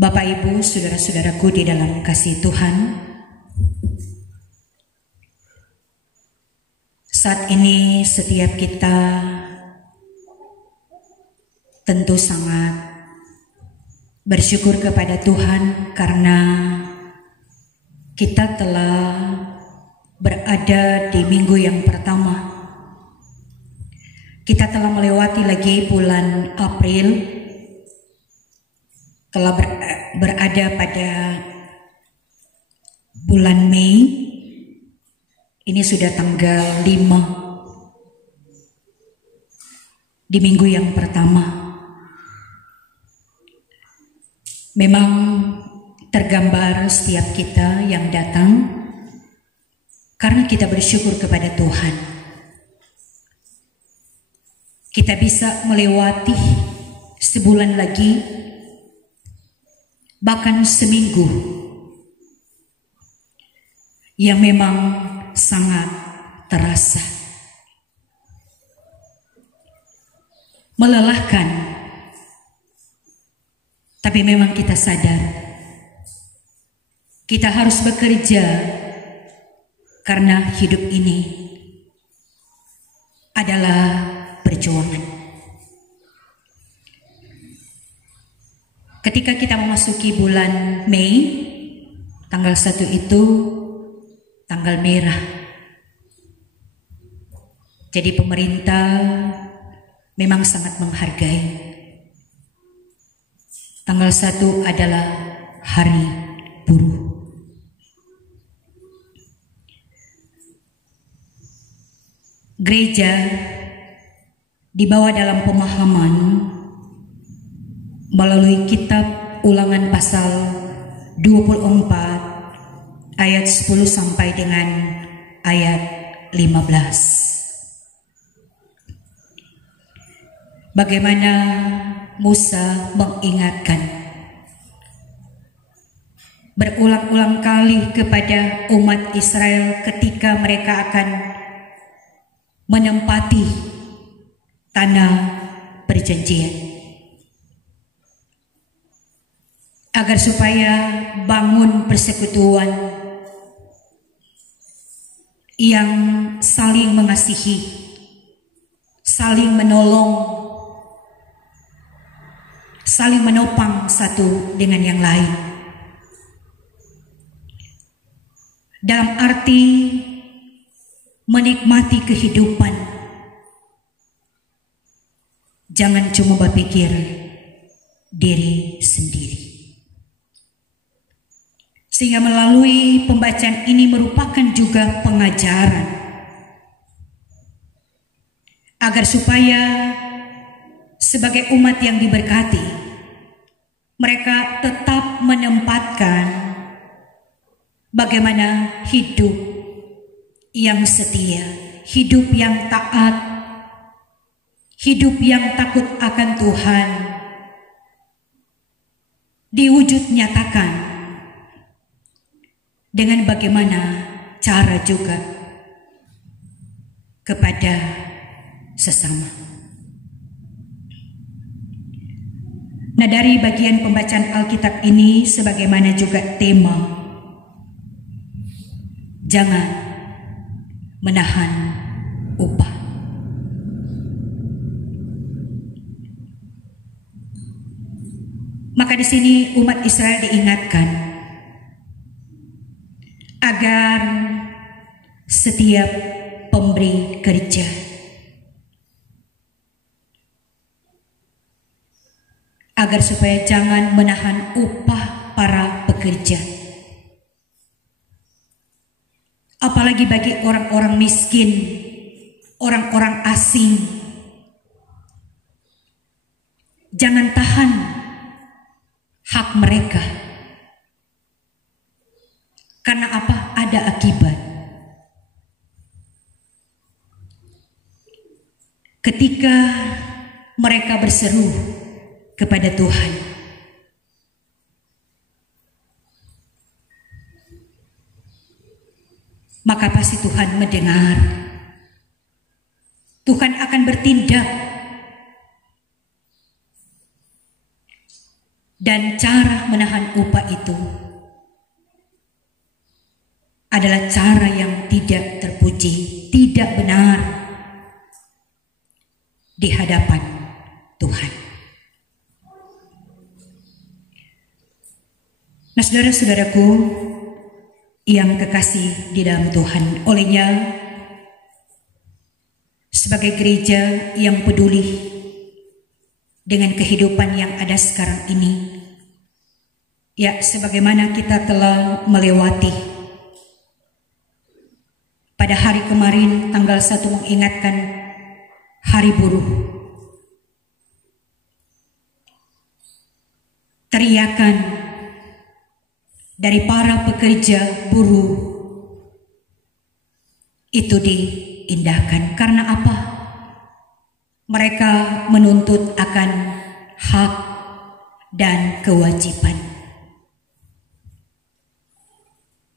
Bapak, Ibu, saudara-saudaraku di dalam kasih Tuhan, saat ini setiap kita tentu sangat bersyukur kepada Tuhan karena kita telah berada di minggu yang pertama. Kita telah melewati lagi bulan April, telah berada pada bulan Mei. Ini sudah tanggal 5 di minggu yang pertama. Memang tergambar setiap kita yang datang karena kita bersyukur kepada Tuhan. Kita bisa melewati sebulan lagi, bahkan seminggu, yang memang sangat terasa melelahkan, tapi memang kita sadar kita harus bekerja karena hidup ini adalah perjuangan. Ketika kita memasuki bulan Mei, tanggal 1 itu tanggal merah. Jadi pemerintah memang sangat menghargai. Tanggal 1 adalah hari buruh. Gereja dibawa dalam pemahaman melalui kitab Ulangan pasal 24 ayat 10 sampai dengan ayat 15. Bagaimana Musa mengingatkan berulang-ulang kali kepada umat Israel ketika mereka akan menempati tanah perjanjian, agar supaya bangun persekutuan yang saling mengasihi, saling menolong, saling menopang satu dengan yang lain. Dalam arti menikmati kehidupan, jangan cuma berpikir diri sendiri. Sehingga melalui pembacaan ini merupakan juga pengajaran agar supaya sebagai umat yang diberkati, mereka tetap menempatkan bagaimana hidup yang setia, hidup yang taat, hidup yang takut akan Tuhan, diwujud nyatakan dengan bagaimana cara juga kepada sesama. Nah, dari bagian pembacaan Alkitab ini sebagaimana juga tema, jangan menahan upah. Maka di sini umat Israel diingatkan agar setiap pemberi kerja agar supaya jangan menahan upah para pekerja. Apalagi bagi orang-orang miskin, orang-orang asing. Jangan tahan hak mereka. Karena apa? Ada akibat. Ketika mereka berseru kepada Tuhan, maka pasti Tuhan mendengar. Tuhan akan bertindak. Dan cara menahan upah itu adalah cara yang tidak terpuji, tidak benar di hadapan Tuhan. Nah, saudara-saudaraku yang kekasih di dalam Tuhan, olehnya sebagai gereja yang peduli dengan kehidupan yang ada sekarang ini, ya sebagaimana kita telah melewati pada hari kemarin tanggal 1 mengingatkan hari buruh, teriakan dari para pekerja buruh itu diindahkan. Karena apa? Mereka menuntut akan hak dan kewajiban.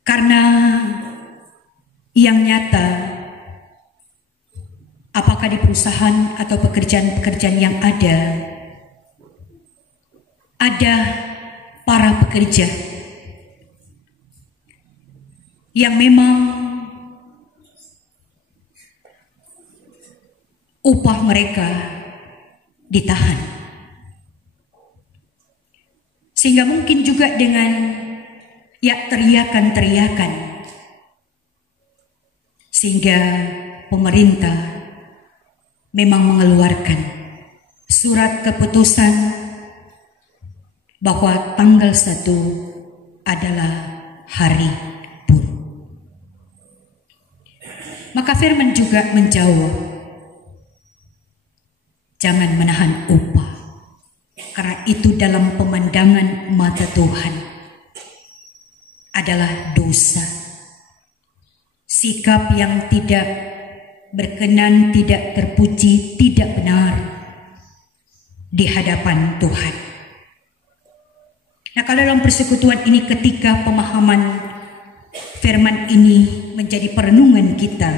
Karena yang nyata, apakah di perusahaan atau pekerjaan-pekerjaan yang ada para pekerja yang memang upah mereka ditahan. Sehingga mungkin juga dengan teriakan-teriakan, sehingga pemerintah memang mengeluarkan surat keputusan bahwa tanggal 1 adalah hari buruh. Maka firman juga menjawab, jangan menahan upah, karena itu dalam pemandangan mata Tuhan adalah dosa. Sikap yang tidak berkenan, tidak terpuji, tidak benar di hadapan Tuhan. Nah, kalau dalam persekutuan ini, ketika pemahaman firman ini menjadi perenungan kita,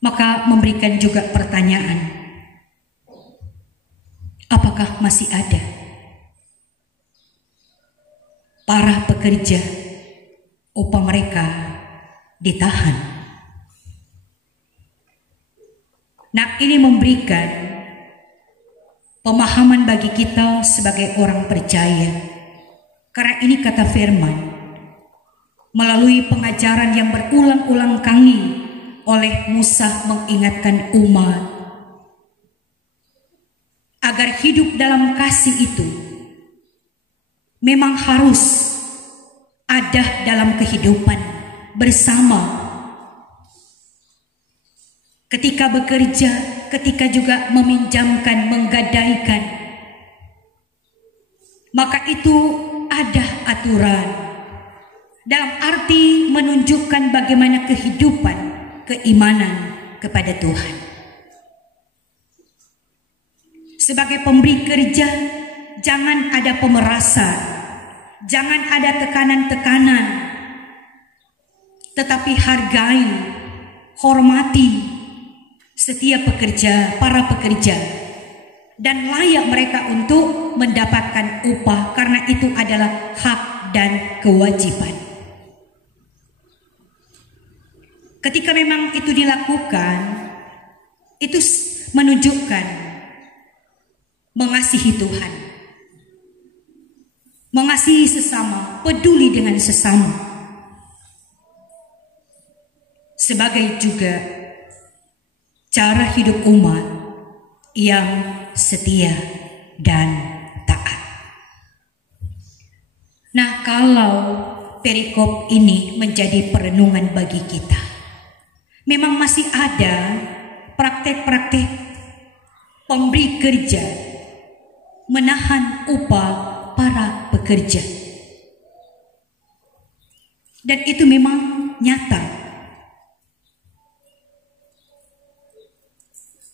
maka memberikan juga pertanyaan, apakah masih ada para pekerja upah mereka ditahan? Nah, ini memberikan pemahaman bagi kita sebagai orang percaya, karena ini kata firman melalui pengajaran yang berulang-ulang kali oleh Musa mengingatkan umat agar hidup dalam kasih itu memang harus ada dalam kehidupan bersama. Ketika bekerja, ketika juga meminjamkan, menggadaikan, maka itu ada aturan dalam arti menunjukkan bagaimana kehidupan keimanan kepada Tuhan. Sebagai pemberi kerja, jangan ada pemerasan, jangan ada tekanan-tekanan, tetapi hargai, hormati setiap pekerja, para pekerja, dan layak mereka untuk mendapatkan upah, karena itu adalah hak dan kewajiban. Ketika memang itu dilakukan, itu menunjukkan mengasihi Tuhan, mengasihi sesama, peduli dengan sesama, sebagai juga cara hidup umat yang setia dan taat. Nah, kalau perikop ini menjadi perenungan bagi kita, memang masih ada praktek-praktek pemberi kerja menahan upah para pekerja, dan itu memang nyata.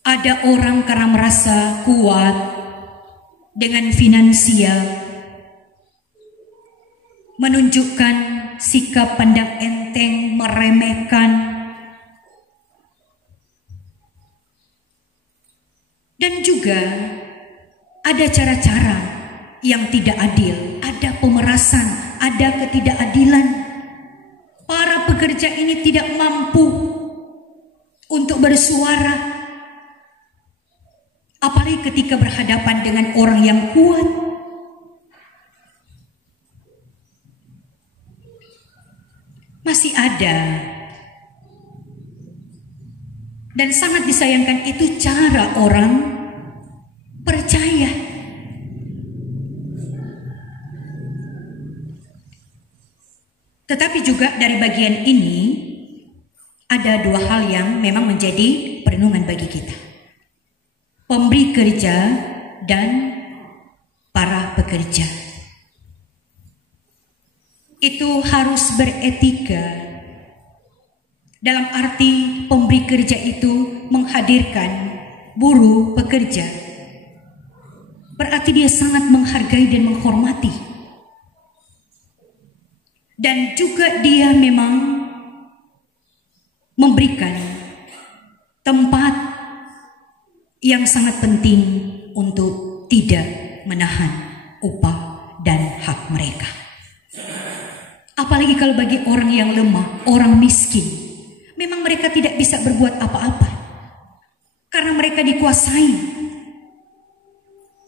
Ada orang karena merasa kuat dengan finansial, menunjukkan sikap pandang enteng, meremehkan, dan juga ada cara-cara yang tidak adil, ada pemerasan, ada ketidakadilan. Para pekerja ini tidak mampu untuk bersuara, apalagi ketika berhadapan dengan orang yang kuat. Masih ada, dan sangat disayangkan itu cara orang percaya. Tetapi juga dari bagian ini ada dua hal yang memang menjadi perenungan bagi kita. Pemberi kerja dan para pekerja. Itu harus beretika. Dalam arti pemberi kerja itu menghadirkan buruh pekerja. Berarti dia sangat menghargai dan menghormati. Dan juga dia memang memberikan tempat yang sangat penting untuk tidak menahan upah dan hak mereka. Apalagi kalau bagi orang yang lemah, orang miskin, memang mereka tidak bisa berbuat apa-apa karena mereka dikuasai.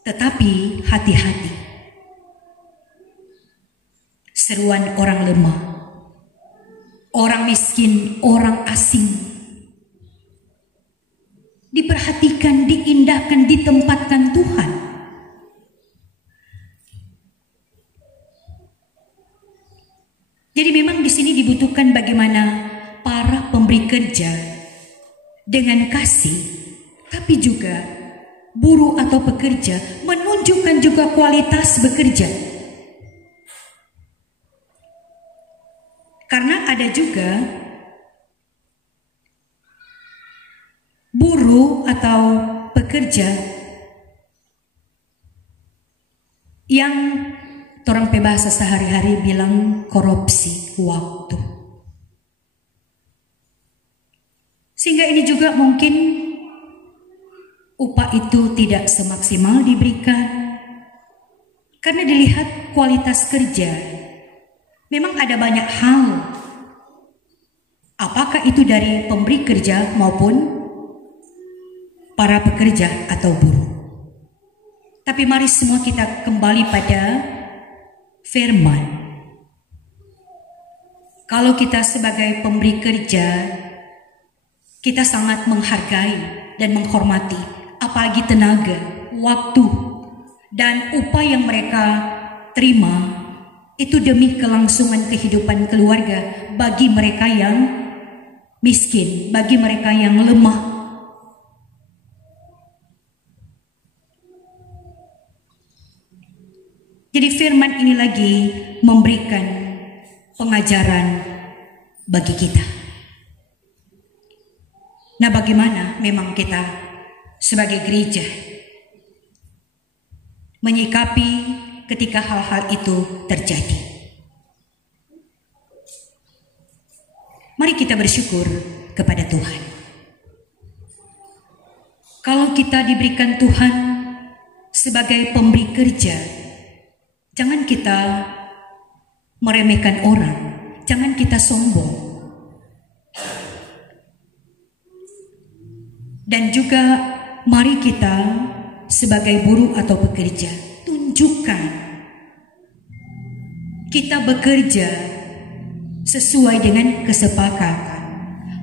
Tetapi hati-hati, seruan orang lemah, orang miskin, orang asing diperhatikan, diindahkan, ditempatkan Tuhan. Jadi memang di sini dibutuhkan bagaimana para pemberi kerja dengan kasih, tapi juga buruh atau pekerja menunjukkan juga kualitas bekerja. Karena ada juga buruh atau pekerja yang orang bahasa sehari-hari bilang korupsi waktu. Sehingga ini juga mungkin upah itu tidak semaksimal diberikan karena dilihat kualitas kerja. Memang ada banyak hal, apakah itu dari pemberi kerja maupun para pekerja atau buruh. Tapi mari semua kita kembali pada firman. Kalau kita sebagai pemberi kerja, kita sangat menghargai dan menghormati apalagi tenaga, waktu, dan upah yang mereka terima itu demi kelangsungan kehidupan keluarga bagi mereka yang miskin, bagi mereka yang lemah. Jadi firman ini lagi memberikan pengajaran bagi kita. Nah, bagaimana memang kita sebagai gereja menyikapi ketika hal-hal itu terjadi? Mari kita bersyukur kepada Tuhan. Kalau kita diberikan Tuhan sebagai pemberi kerja, jangan kita meremehkan orang, jangan kita sombong. Dan juga mari kita sebagai buruh atau pekerja tunjukkan kita bekerja sesuai dengan kesepakatan.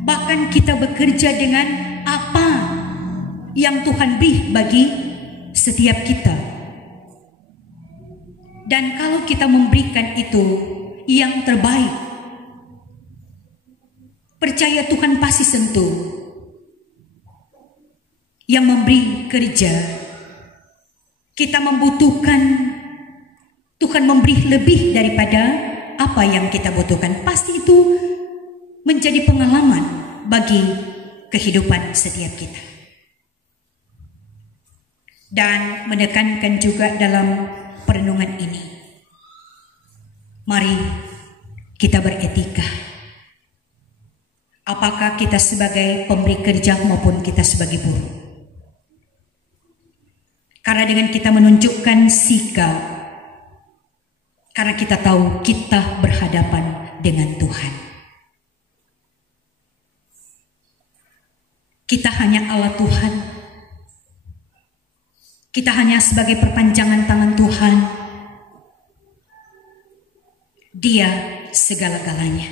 Bahkan kita bekerja dengan apa yang Tuhan beri bagi setiap kita. Dan kalau kita memberikan itu yang terbaik, percaya Tuhan pasti sentuh. Yang memberi kerja, kita membutuhkan Tuhan memberi lebih daripada apa yang kita butuhkan. Pasti itu menjadi pengalaman bagi kehidupan setiap kita. Dan menekankan juga dalam perenungan ini, mari kita beretika. Apakah kita sebagai pemberi kerja maupun kita sebagai buruh? Karena dengan kita menunjukkan sikap, karena kita tahu kita berhadapan dengan Tuhan. Kita hanya Allah Tuhan. Kita hanya sebagai perpanjangan tangan Tuhan. Dia segala-galanya.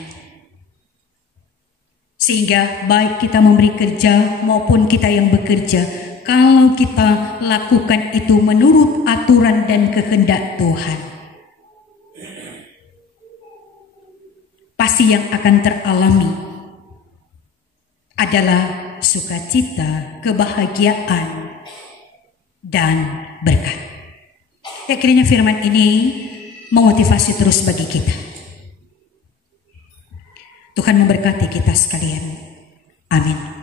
Sehingga baik kita memberi kerja maupun kita yang bekerja, kalau kita lakukan itu menurut aturan dan kehendak Tuhan, pasti yang akan teralami adalah sukacita, kebahagiaan, dan berkat. Ya, kiranya firman ini memotivasi terus bagi kita. Tuhan memberkati kita sekalian. Amin.